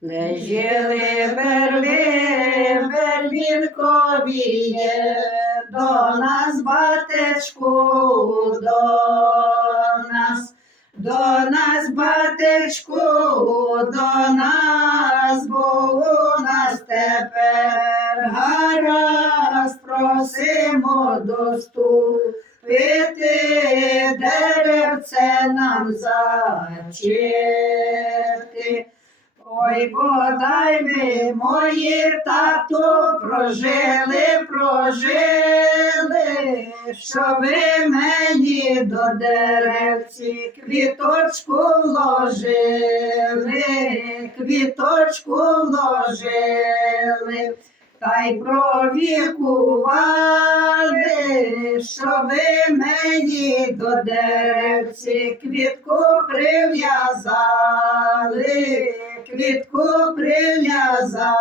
Не жили верби, вербінковіє, до нас, батечку, до нас, до нас, батечку, до нас, бо у нас тепер гаразд, просимо доступити, деревце нам зачити. Ой, бодай ви, мої тату, прожили, прожили, що ви мені до деревці квіточку вложили, квіточку вложили, та й провікували, що ви мені до деревці квітку прив'язали, квітку прив'язали.